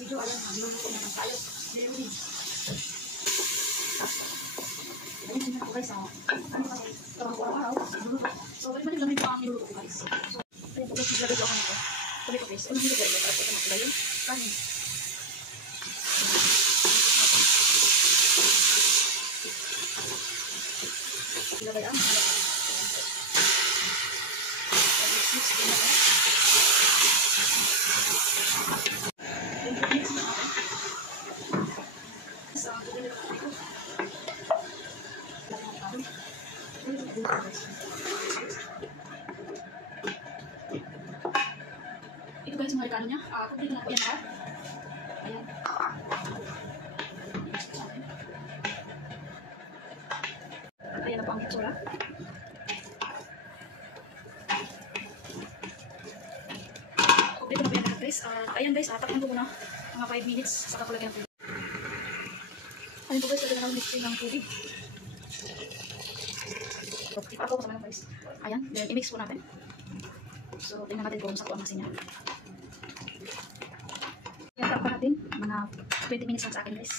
Medyo alam na, niluluto na ng tayo. Meron din. Ayun, hindi na ako guys. Ano kasi, trabaho araw-araw, niluluto. So, balik-balik lang yung niluluto ko guys. So, ayun po guys, naglagay ko ako nito. Sabi ko guys, unang hindi ko rin para po ito makula yung kanin. Ilagay ang ano. Mix din ako. Mix na ako. So, bibili ko ito. Ito guys, mga rekado niya. Kumplito na po yan ha. Ayan. Ayan na po ang itsura. Kumplito na po yan lahat guys. Ayan guys, takpan ko muna mga 5 minutes. Saka ko lagyan ng tubig. Ayan po guys, lagyan na ng mixing ng tubig. So, ipako ko sa mga guys. Ayan, then i-mix po natin. So, tingnan natin kung sakto ang masin niya. Ayan, takpan natin. Mga 20 minutes lang sa akin guys.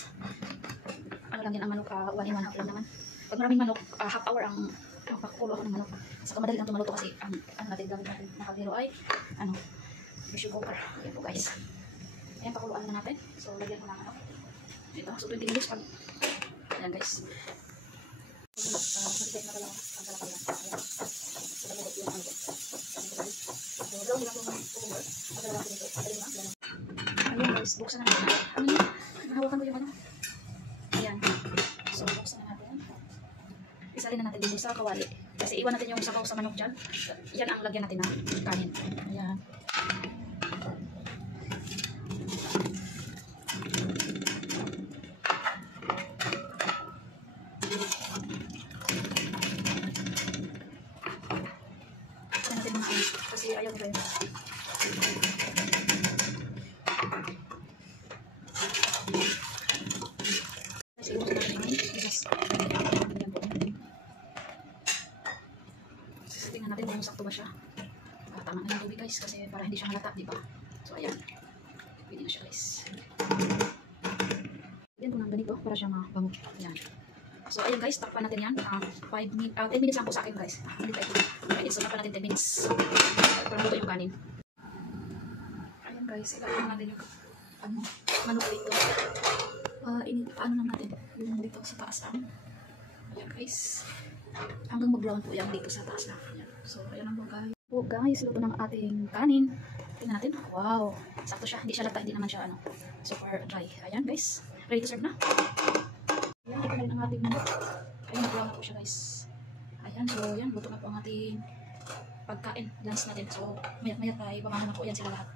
Ano lang yan ang manok, 1 in 1 half lang naman. Pag maraming manok, half hour ang pakukulo ako ng manok. Saka madali lang tumaluto kasi ang natin gamit natin na kaldero ay pressure cooker. Ayan po guys. Ayan, pakuluan na natin. So, lagyan ko ng ano. Ito, so 20 minutes pag. Ayan guys. Masipit na talaga ang kalakal yan. Ayan. So, nalagay yung ano. So, brown lang yung cooker. Pagdala natin ito. Pagdala na. Ayan guys, buksan na natin. Ano yun? Nahawakan ko yung ano. Ayan. So, buksan na natin. Isalin na natin dito sa kawali. Kasi iwan natin yung sabaw sa manok dyan. Yan ang lagyan natin ng kanin. Ayan. Kasi ayaw ko yun. Kasi iwan ko natin yung bigas. Tingnan natin kung sakto ba siya. Tama na yung tubig guys kasi para hindi siya halata, diba? So ayan. Pwede na siya guys. Yan ko ng ganito para siya mabango. Ayan. So ayun guys, takpan natin yan. 10 minutes lang po sa akin guys. Hindi tayo 10 minutes. So takpan natin 10 minutes. Para luto yung kanin. Ayun guys, ilagay natin yung manok dito. Paano lang natin yung dito sa taas lang. Ayan guys. Hanggang mag-brown po yan dito sa taas lang. Ayan. So ayan lang po guys. Po guys, luto ng ating kanin. Tingnan natin. Wow. Sakto siya. Hindi siya lata. Hindi naman siya super dry. Ayan guys. Ready to serve na. Ayan, ito na rin ang ating manok. Ayan, brown na po siya guys. Ayan, so yan, luto na po ang ating pagkain. Lance natin. So, mayat-mayat ay pamahal na po yan sila lahat.